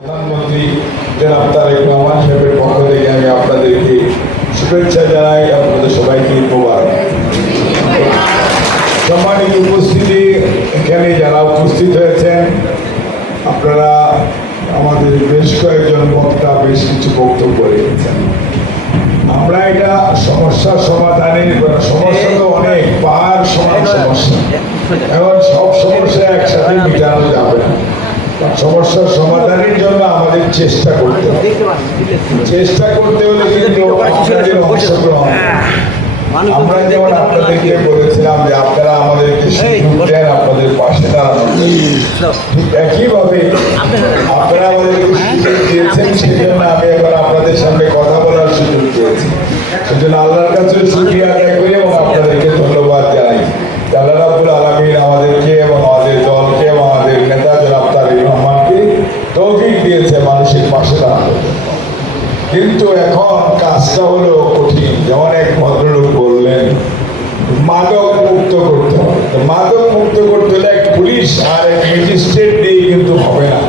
প্রধানমন্ত্রী জনাব তারেক রহমান সাহেবের পক্ষ থেকে আমি আপনাদেরকে শুভেচ্ছা জানাই। আপনাদের সবাইকে মোবারক। সম্মানিত উপস্থিতি, এখানে যারা উপস্থিত হয়েছেন, আপনারা আমাদের বেশ কয়েকজন বক্তা বেশ কিছু বক্তব্য রেখেছেন। আমরা এটা সমস্যা সমাধানের সমস্যা তো অনেক, পাহাড় সমান সমস্যা, এবং সব সমস্যা একসাথে মেটানো যাবে না। সমস্যার সমাধানের জন্য আমাদের চেষ্টা করতে হবে। চেষ্টা করতে হলে কিন্তু আপনাদের অংশগ্রহণ, আমরা যেমন আপনাদেরকে বলেছিলাম যে আপনারা আমাদেরকে সুযোগ দেন, আপনাদের পাশে দাঁড়ানো, ঠিক একইভাবে আপনারা আমাদেরকে সুযোগ দিয়েছেন। সেই জন্য আমি এখন আপনাদের সামনে কথা বলার সুযোগ পেয়েছি। সেজন্য আল্লাহর কাছে শুকরিয়া আদায় করি এবং আপনাদেরকে ধন্যবাদ জানাই। আল্লাহ রাব্বুল আলামিন আমাদেরকে এবং আমাদের দলকে এবং আমাদের নেতা জনাব তারেক রহমানকে তৌফিক দিয়েছে মানুষের পাশে দাঁড়ানো। কিন্তু এখন কাজটা হলো কঠিন। যেমন এক ভদ্রলোক বললেন মাদক মুক্ত করতে হবে। মাদক মুক্ত করতে হলে এক পুলিশ আর এক ম্যাজিস্ট্রেট দিয়ে কিন্তু হবে না।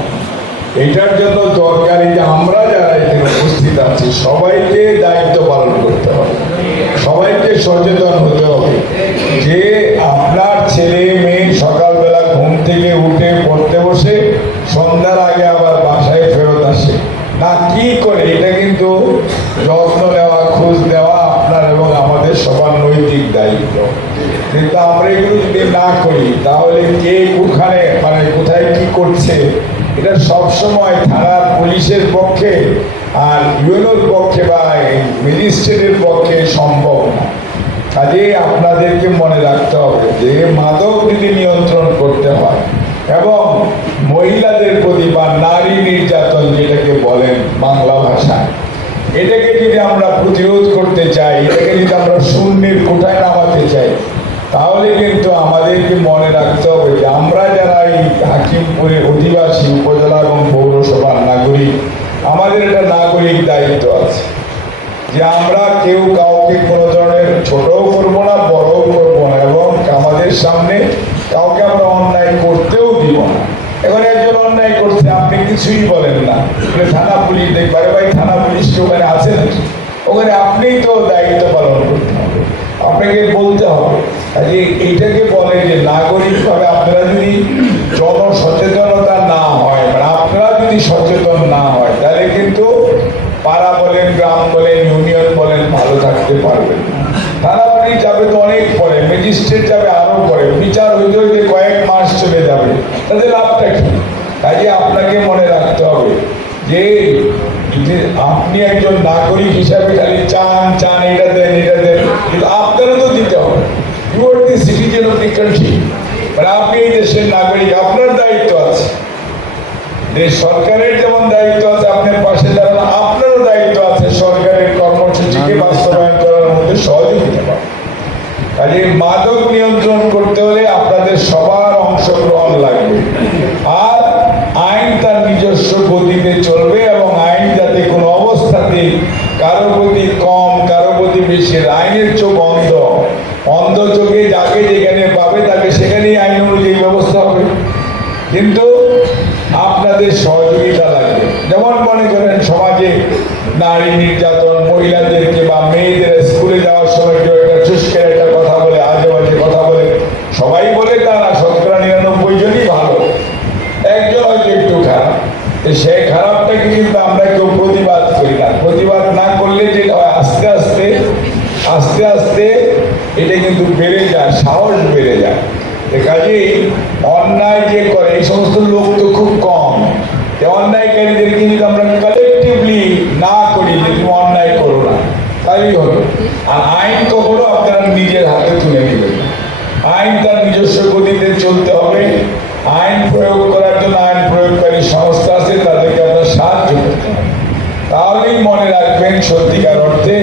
এটার জন্য দরকারি যে আমরা যারা এখানে উপস্থিত আছি সবাইকে দায়িত্ব পালন করতে হবে, সবাইকে সচেতন হতে হবে যে আপনার ছেলে মেয়ে সকালবেলা ঘুম থেকে উঠে পড়তে বসে সন্ধ্যার আগে আবার বাসায় ফেরত আসে না, কি করে এটা কিন্তু যত্ন নেওয়া, খোঁজ দেওয়া আপনার এবং আমাদের সবার নৈতিক দায়িত্ব। কিন্তু আমরা এগুলো যদি না করি তাহলে কে কোথায় কোথায় কি করছে এটা সবসময় থানার পুলিশের পক্ষে আর ইউনোর পক্ষে বা ম্যাজিস্ট্রেটের পক্ষে সম্ভব না। কাজে আপনাদেরকে মনে রাখতে হবে যে মাদক যদি নিয়ন্ত্রণ করতে হয় এবং মহিলাদের প্রতি বা নারী নির্যাতন যেটাকে বলেন বাংলা ভাষায়, এটাকে যদি আমরা প্রতিরোধ করতে চাই, এটাকে যদি আমরা শূন্যের কোঠায় নামাতে চাই, তাহলে কিন্তু আমাদেরকে মনে রাখতে হবে যে আমরা যারা এই হাকিমপুরের অধিবাসী উপজেলা এবং পৌরসভার নাগরিক, আমাদের একটা নাগরিক দায়িত্ব আছে যে আমরা কেউ কাউকে কোনো ধরনের ছোটও করবো না, বড়ও করবো না, এবং আমাদের সামনে কাউকে আমরা অন্যায় করতেও দিব না। এখন একজন অন্যায় করছে, আপনি কিছুই বলেন না, থানা পুলিশ দেখবে, আরে ভাই থানা পুলিশ ওখানে আছে নাকি? ওখানে আপনিই তো দায়িত্ব পালন করতে হবে, আপনাকে বলতে হবে। কাজে এইটাকে বলে যে নাগরিকভাবে আপনারা যদি জনসচেতনতা না হয়, মানে আপনারা যদি সচেতন না হয়, তাহলে কিন্তু পাড়া বলেন, গ্রাম বলেন, ইউনিয়ন বলেন, ভালো থাকতে পারবেন। থানা পুলিশ যাবে তো অনেক পরে, ম্যাজিস্ট্রেট যাবে আরো পরে, বিচার হইতে হইতে কয়েক মাস চলে যাবে, তাদের লাভটা কি? কাজে আপনাকে মনে রাখতে হবে যে আপনি একজন নাগরিক হিসাবে খালি চান এটা দেন এটা দেন, কিন্তু আপনারও তো দিতে হবে। You are the citizen of the country, মানে আপনি এই দেশের নাগরিক, আপনার দায়িত্ব আছে। দেশ সরকারের যেমন দায়িত্ব আছে আপনার পাশে দাঁড়ানো, আপনারও দায়িত্ব আছে সরকারের কর্মসূচিকে বাস্তবায়ন করার মধ্যে সহযোগিতা করা। কাজে মাদক নিয়ন্ত্রণ করতে হলে আপনাদের সবার অংশগ্রহণ লাগবে, আর আইন তার নিজস্ব গতিতে চলবে এবং আইন যাতে কোনো অবস্থাতেই কারো প্রতি কম কারো প্রতি বেশি, আইনের চোখ অন্ধ চোখে যাকে যেখানে পাবে তাকে সেখানেই আইন অনুযায়ী ব্যবস্থা হবে। কিন্তু আপনাদের সহযোগিতা লাগবে। যেমন মনে করেন সমাজে নারী নির্যাতন, মহিলাদেরকে বা মেয়েদের স্কুলে যাওয়ার সময় কেউ একটা চুস্কের একটা কথা বলে, আজে বাজে কথা বলে, সবাই বলে তা না, 99 জনই ভালো, একজন হয়তো একটু খারাপ। সেই খারাপটাকে কিন্তু আমরা কেউ প্রতিবাদ করি না। প্রতিবাদ না করলে যেটা হয় আস্তে আস্তে এটা কিন্তু বেড়ে যায়, সাহস বেড়ে যায়। কাজেই অন্যায় যে করে এই সমস্ত লোক তো খুব কম, অন্যায়কারীদেরকে যদি আমরা কালেকটিভলি না করি যে তুমি অন্যায় করো না, তাই হলো। আর আইন কখনো আপনারা নিজের হাতে তুলে নেবেন। আইন তার নিজস্ব গতিতে চলতে হবে। আইন প্রয়োগ করার জন্য আইন প্রয়োগকারী সংস্থা আছে, তাদেরকে আপনার সাহায্য করতে হবে। তাহলেই মনে রাখবেন সত্যিকার অর্থে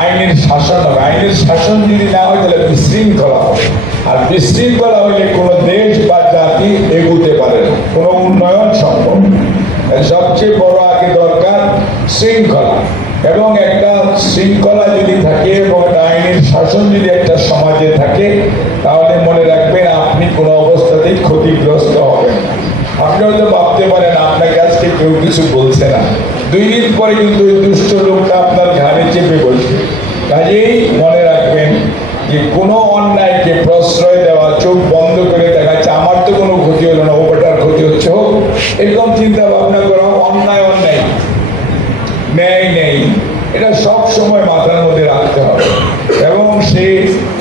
আইনের শাসন হবে। আইনের শাসন যদি না হয় তাহলে বিশৃঙ্খলা হবে, আর বিশৃঙ্খলা হলে কোনো দেশ বা জাতি এগুতে পারে না, কোনো উন্নয়ন সম্ভব। সবচেয়ে বড় আগে দরকার শৃঙ্খলা, এবং একটা শৃঙ্খলা যদি থাকে এবং আইনের শাসন যদি একটা সমাজে থাকে, তাহলে মনে রাখবেন আপনি কোনো অবস্থাতেই ক্ষতিগ্রস্ত হবেন না। আপনি হয়তো ভাবতে পারেন আপনাকে আজকে কেউ কিছু বলছে না, 2 মিনিট পরে কিন্তু ওই দুষ্ট লোকটা আপনার ঘাড়ে চেপে বসবে। কাজেই মনে রাখবেন যে কোনো অন্যায়কে প্রশ্রয় দেওয়া, চোখ বন্ধ করে দেখাচ্ছে আমার তো কোনো ক্ষতি হলো না, ওটার ক্ষতি হচ্ছে হোক, এরকম চিন্তা ভাবনা করা অন্যায়, ন্যায় নেই, এটা সব সময় মাথার মধ্যে রাখতে হবে। এবং সে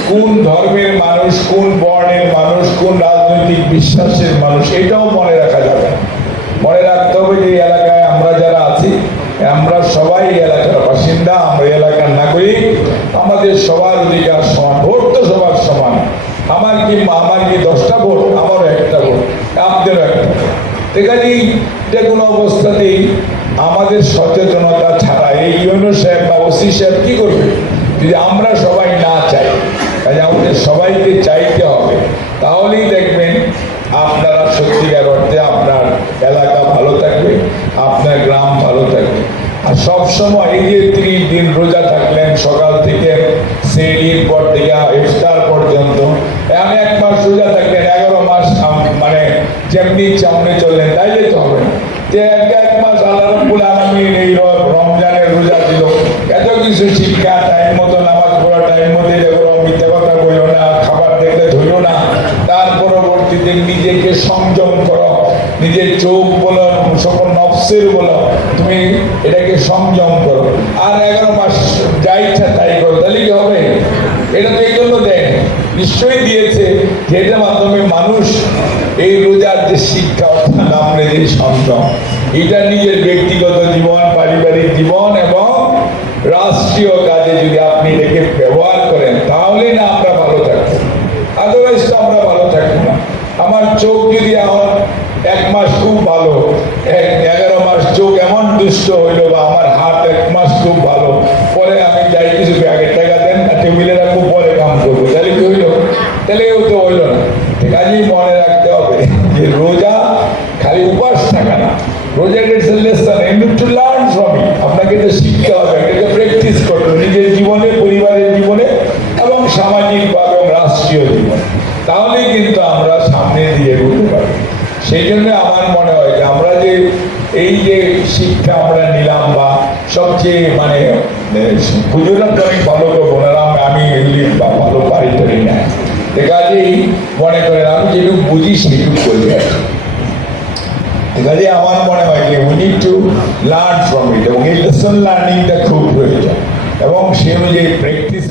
কোন ধর্মের মানুষ, কোন বর্ণের মানুষ, কোন রাজনৈতিক বিশ্বাসের মানুষ, এটাও মনে রাখা যাবে। মনে রাখতে হবে যে এলাকায় আমরা যারা আছি, আমরা সবাই এলাকার বাসিন্দা, আমরা এলাকার নাগরিক, আমাদের সবার অধিকার সমান, ভোট তো সবার সমান। আমার কি 10টা ভোট, আমারও 1টা ভোট, আপনাদেরও 1টা। এখানেই যে কোনো অবস্থাতেই আমাদের সচেতনতা ছাড়া এই ইউনো সাহেব বা ওসি সাহেব কি করবে যদি আমরা সবাই না চাই? কাজে আমাদের সবাইকে চাইতে হবে, তাহলেই দেখবেন আপনারা সত্যিকার অর্থে আপনার এলাকা ভালো থাকবে, আপনার গ্রাম ভালো থাকবে। আর সবসময় এই যে 30 দিন রোজা থাকলেন, সকাল থেকে সেহরির পর থেকে ইফতার পর্যন্ত, আমি 1 মাস রোজা থাকলেন, 11 মাস মানে যেমনি চামড়ে চললেন, তাইলে তো হবে না। যে 1 মাস আল্লাহ রাব্বুল আলামিন এই রমজানের রোজা দিল, এত কিছু শিক্ষা, টাইম মতো নামাজ পড়া, টাইম মতো মিথ্যা কথা বলো না, খাবার দেখলে ধরো না, তার পরবর্তীতে নিজেকে সংযম করো, নিজের চোখ বলো, সকল নফসের বলো, তুমি এটাকে সংযম করো। আর 11 মাস যা ইচ্ছা তাই করো, তাহলে কি হবে? এটা তো এই জন্য দেয়, নিশ্চয়ই দিয়েছে যে এটার মাধ্যমে মানুষ এই রোজার যে শিক্ষা, অর্থাৎ আমরা যে সংযম, এটা নিজের ব্যক্তিগত জীবন, পারিবারিক জীবন এবং রাষ্ট্রীয় কাজে যদি আপনি এটাকে ব্যবহার করেন, তাহলে না আমরা ভালো থাকবো, আদারওয়াইজ তো আমরা ভালো থাকবো না। আমার চোখ যদি আমার 1 মাস খুব ভালো, 11 মাস চোখ এমন দুষ্ট হইলো, বা আমার হাত 1 মাস খুব ভালো, পরে আমি যাই কিছু ব্যাগের টাকা দেন না, টেবিলে রাখবো, পরে কাম করবো, তাহলে কি হইলো? তাহলে ও তো হইলো না। ঠিক আছে, মনে রাখতে হবে যে রোজা খালি উপাস থাকা না, রোজা it's a lesson, you need to learn from it. আপনাকে তো শিখতে হবে, এটাকে প্র্যাকটিস করতে নিজের জীবনে, পরিবারের জীবনে এবং সামাজিকভাবে এবং রাষ্ট্রীয় জীবনে, তাহলেই কিন্তু আমরা সামনে দিয়ে এগোতে পারি। সেই জন্য আমার মনে হয় যে আমরা যে এই যে শিক্ষা আমরা নিলাম, বা সবচেয়ে মানে পুজোটা তো অনেক ভালো করবো না, আমি এগুলি ভালো পারি টারি না, কাজেই মনে করেন আমি যেটুকু বুঝি সেটুকু করি আর কি। কাজে আমার মনে হয় যে we need to learn from ইট, এবং এই লেসন লার্নিংটা খুব প্রয়োজন, এবং সে অনুযায়ী প্র্যাকটিস